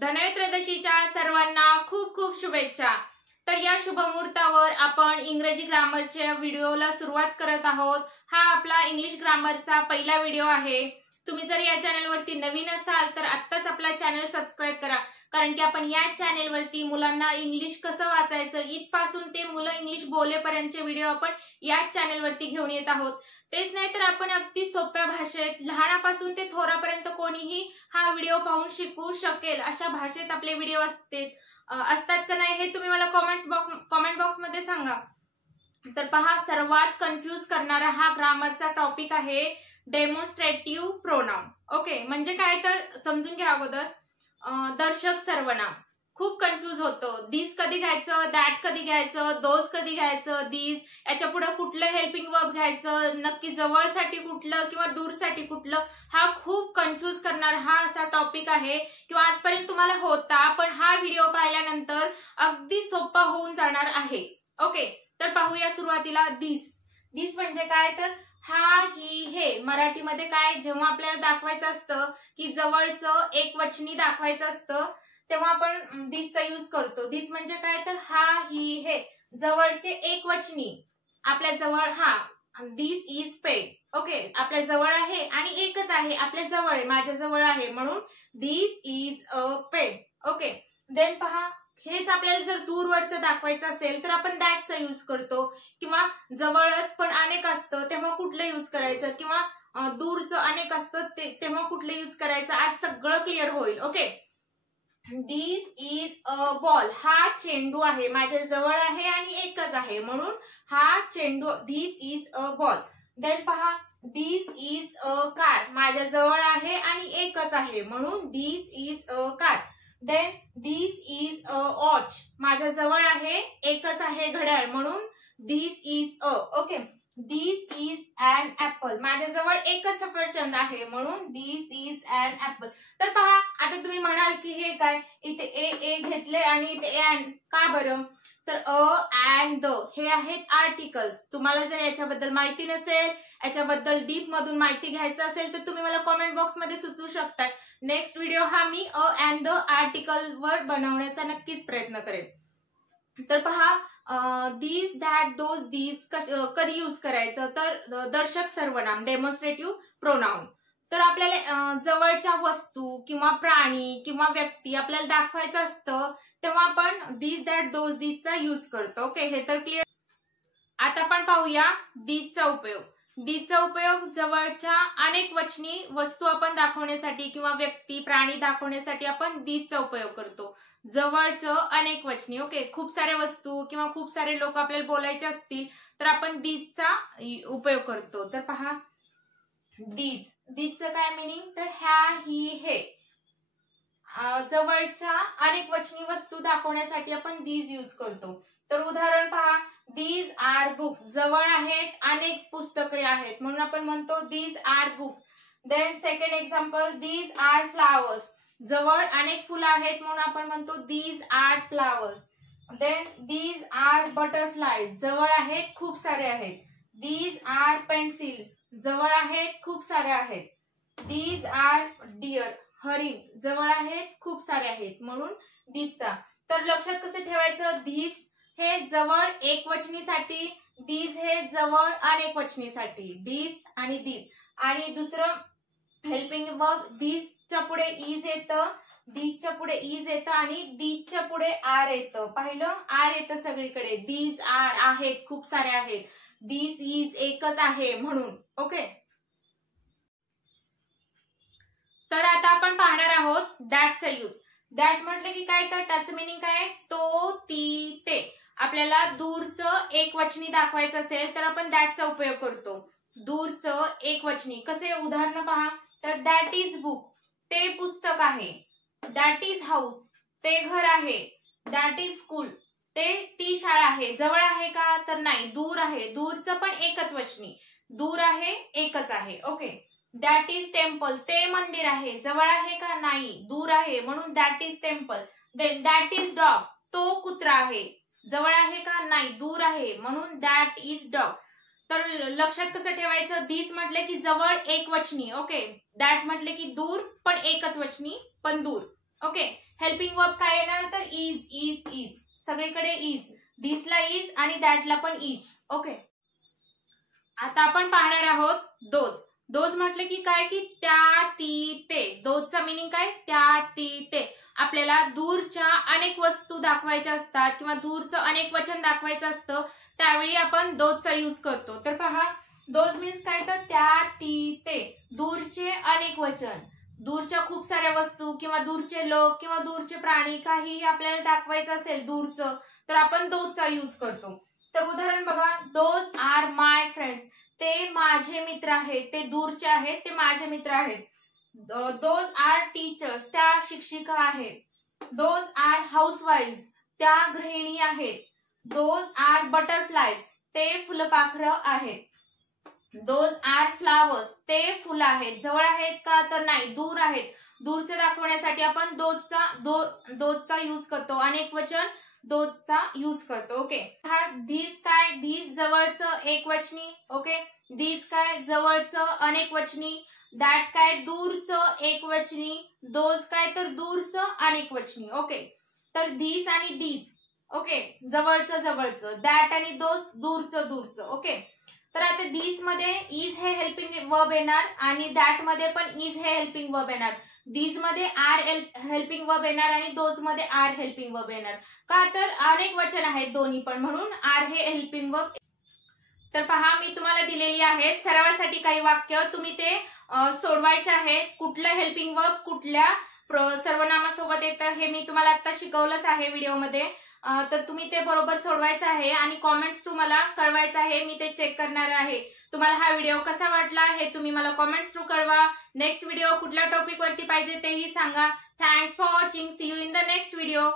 धनत्रयोदशीच्या सर्वांना खूप खूप शुभेच्छा। तर या शुभमुहूर्तावर आपण इंग्रजी ग्रामरच्या व्हिडिओला सुरुवात करत आहोत। हा आपला इंग्लिश ग्रामरचा पहिला व्हिडिओ आहे। तुम्ही जर या चॅनलवरती नवीन असाल तर आत्ताच आपला चॅनल सबस्क्राइब करा, कारण की आपण या चॅनलवरती मुलांना इंग्लिश कसं वाचायचं इथपासून ते मुलं इंग्लिश बोलेपर्यंतचे व्हिडिओ आपण या चॅनलवरती घेऊन येत आहोत। तेच नाही तर आपण अगदी सोप्या भाषेत लहानापासून ते थोरापर्यंत कोणीही हा व्हिडिओ पाहून शिकू शकेल अशा भाषेत आपले व्हिडिओ असतात का नाही हे तुम्ही मला कमेंट बॉक्स मध्ये सांगा। तर पहा, सर्वात कन्फ्यूज करणारा हा ग्रामरचा टॉपिक आहे डेमॉन्स्ट्रेटिव्ह प्रोनाउन। ओके, म्हणजे काय तर समजून घ्या अगोदर। दर्शक सर्वनाम खूप कन्फ्यूज होतो। दिस कधी घ्यायचं, दॅट कधी घ्यायचं, दोज कधी घ्यायचं, दिस याच्या पुढे कुठलं हेल्पिंग वर्ब घ्यायचं, नक्की जवळसाठी कुठलं किंवा दूरसाठी कुठलं, हा खूप कन्फ्यूज करणार हा असा टॉपिक आहे किंवा आजपर्यंत तुम्हाला होता, पण हा व्हिडिओ पाहिल्यानंतर अगदी सोपा होऊन जाणार आहे। ओके, तर पाहूया सुरुवातीला दिस। दिस म्हणजे काय तर हा, ही, हे। मराठीमध्ये काय, जेव्हा आपल्याला दाखवायचं असतं की जवळचं एकवचनी दाखवायचं असतं तेव्हा आपण दिसचा यूज करतो। दिस म्हणजे काय तर हा, ही, हे जवळचे एकवचनी आपल्या जवळ। हा, दिस इज पेन। ओके, आपल्या जवळ आहे आणि एकच आहे, आपल्या जवळ आहे, माझ्या जवळ आहे, म्हणून this is a pen. Okay, then पहा, हेच आपल्याला जर दूरवरचं दाखवायचं असेल तर आपण दॅटचा यूज करतो, किंवा जवळच पण अनेक असतं तेव्हा कुठलं यूज करायचं, किंवा दूरचं अनेक असतं तेव्हा कुठलं यूज करायचं, आज सगळं क्लिअर होईल। Okay, this is a ball. हा चेंडू आहे, माझ्या जवळ आहे आणि एकच आहे, म्हणून हा चेंडू, दिस इज अ बॉल। देन पहा, दिस इज अ कार। माझ्या जवळ आहे आणि एकच आहे, म्हणून this is a car. Then this is a watch. माझ्या जवळ आहे, एकच आहे घड्याळ, म्हणून this is a. Okay, this is an apple. माझ्या जवळ एकच सफरचंद आहे, म्हणून दिस इज अन ऍपल। तर पहा, आता तुम्ही म्हणाल की हे काय, इथे ए घेतले आणि इथे अँड, का बरं? तर अ अँड द हे आहेत आर्टिकल्स। तुम्हाला जर याच्याबद्दल माहिती नसेल, याच्याबद्दल डीप मधून माहिती घ्यायचं असेल तर तुम्ही मला कमेंट बॉक्स मध्ये सुचवू शकता। नेक्स्ट व्हिडिओ हा मी अ अँड द आर्टिकल वर बनवण्याचा नक्कीच प्रयत्न करेन। तर पहा, दिस, दॅट, दोज, दीज कधी यूज करायचं, तर दर्शक सर्वनाम डेमॉन्स्ट्रेटिव्ह प्रोनाउन। तर आपल्याला जवळच्या वस्तू किंवा प्राणी किंवा व्यक्ती आपल्याला दाखवायचं असतं तेव्हा आपण दिस, दॅट, दोज, दीजचा यूज करतो। ओके, हे तर क्लिअर। आता आपण पाहूया दीजचा उपयोग। दीजचा उपयोग जवळच्या अनेक वचनी वस्तू आपण दाखवण्यासाठी किंवा व्यक्ती प्राणी दाखवण्यासाठी आपण दीजचा उपयोग करतो। जवळचं अनेक वचनी। ओके, खूप साऱ्या वस्तू किंवा खूप सारे लोक आपल्याला बोलायचे असतील तर आपण दीजचा उपयोग करतो। तर पहा, दीज, दीजचं काय मीनिंग, तर ह्या, ही, हे जवळच्या अनेक वचनी वस्तू दाखवण्यासाठी आपण दीज यूज करतो। तर उदाहरण पहा, दीज आर बुक्स। जवळ आहेत, अनेक पुस्तके आहेत, म्हणून आपण म्हणतो these are books. Then second example, these are flowers. जवळ अनेक फुलं आहेत म्हणून आपण म्हणतो these are flowers. Then these are butterflies. जवळ आहेत, खूप सारे आहेत, दीज आर पेन्सिल्स। जवळ आहेत, खूप सारे आहेत, दीज आर डिअर। हरिण जवळ आहेत, खूप सारे आहेत, म्हणून दीजचा। तर लक्षात कसं ठेवायचं, धीस हे जवळ एकवचनीसाठी, दीज हे जवळ अनेक वचनीसाठी, दीस आणि दीज। आणि दुसरं हेल्पिंग वर्ब, दीजच्या पुढे इज येतं, दीजच्या पुढे इज येतं आणि दीजच्या पुढे आर येतं। पाहिलं, आर येतं सगळीकडे, दीज आर आहेत, खूप सारे आहेत, दिस इज एकच आहे म्हणून। ओके, तर आता आपण पाहणार आहोत दॅटचा यूज। दॅट म्हटलं की काय, तर त्याचं मिनिंग काय, तो, ती, ते। आपल्याला दूरचं एकवचनी दाखवायचं असेल तर आपण दॅटचा उपयोग करतो। दूरचं एकवचनी कसे, उदाहरण पहा, तर दॅट इज बुक, ते पुस्तक आहे। दॅट इज हाऊस, ते घर आहे। दॅट इज स्कूल, ती शाळा आहे। जवळ आहे का, तर नाही, दूर आहे। दूरचं पण एकच वचनी, दूर आहे, एकच आहे। ओके, दॅट इज टेम्पल, ते मंदिर आहे। जवळ आहे का, नाही, दूर आहे, म्हणून that is temple. Then that is dog, तो कुत्रा आहे। जवळ आहे का, नाही, दूर आहे, म्हणून दॅट इज डॉग। तर लक्षात कसं ठेवायचं, दिस म्हटले की जवळ एक वचनी। ओके, दॅट म्हटले की दूर पण एकच वचनी पण दूर। ओके, हेल्पिंग वर्ब काय येणार तर इज इज इज, सगळीकडे इज, धिसला इज आणि दॅटला पण इज. ओके, आता आपण पाहणार आहोत दोज. दोज म्हटले की काय की त्या ती ते. दोजचा मीनिंग काय त्या ती ते. आपल्याला दूरच्या अनेक वस्तू दाखवायच्या असतात किंवा दूरचं अनेक वचन दाखवायचं असतं, त्यावेळी आपण दोजचा यूज करतो. तर पहा, दोज मीन्स काय तर त्या ती ते, दूरचे अनेक वचन, दूरच्या खूप साऱ्या वस्तू किंवा दूरचे लोक किंवा दूरचे प्राणी, काहीही आपल्याला दाखवायचं असेल दूरचं तर आपण दोजचा यूज करतो. तर उदाहरण बघा, दोज आर माय फ्रेंड्स, ते माझे मित्र आहेत, ते दूरचे आहेत, ते माझे मित्र आहेत. दोज आर टीचर्स, त्या शिक्षिका आहेत. दोज आर हाऊसवाईफ्स, त्या गृहिणी आहेत. दोज आर बटरफ्लायज, ते फुलपाखरं आहेत. दोज आर फ्लावर्स, ते फुलं आहेत. जवळ आहेत का तर नाही, दूर आहेत. दूरचे दाखवण्यासाठी आपण दोजचा यूज करतो, अनेक वचन दोजचा यूज करतो. ओके, हा धीस काय, धीस जवळचं एकवचनी. ओके, धीस काय जवळचं अनेक वचनी. दॅट काय दूरचं एकवचनी. दोज काय तर दूरचं अनेक वचनी. ओके, तर धीस आणि दीज, ओके, जवळचं जवळचं. दॅट आणि दोज दूरचं दूरचं. ओके, तर आता धीस मध्ये इज हे हेल्पिंग वर्ब येणार आणि दॅट मध्ये पण इज हे हेल्पिंग वर्ब येणार. दीज मध्ये आर हेल्पिंग वर्ब येणार आणि दोज मध्ये आर हेल्पिंग वर्ब येणार. का तर अनेक वचन आहेत दोन्ही पण, म्हणून आर हे हेल्पिंग वर्ब. तर पहा, मी तुम्हाला दिलेली आहेत सरावासाठी काही वाक्य, तुम्ही ते सोडवायचे आहेत. कुठलं हेल्पिंग वर्ब कुठल्या सर्वनामासोबत येतं हे मी तुम्हाला आता शिकवलंच आहे व्हिडिओमध्ये. तर तुम्ही ते बरोबर सोडवायचं आहे आणि कॉमेंट्स थ्रू मला कळवायचं आहे, मी ते चेक करणार आहे. तुम्हाला हा व्हिडिओ कसा वाटला हे तुम्ही मला कॉमेंट्स थ्रू कळवा. नेक्स्ट व्हिडिओ कुठल्या टॉपिक वरती पाहिजे तेही सांगा. Thanks for watching. See you in the next video.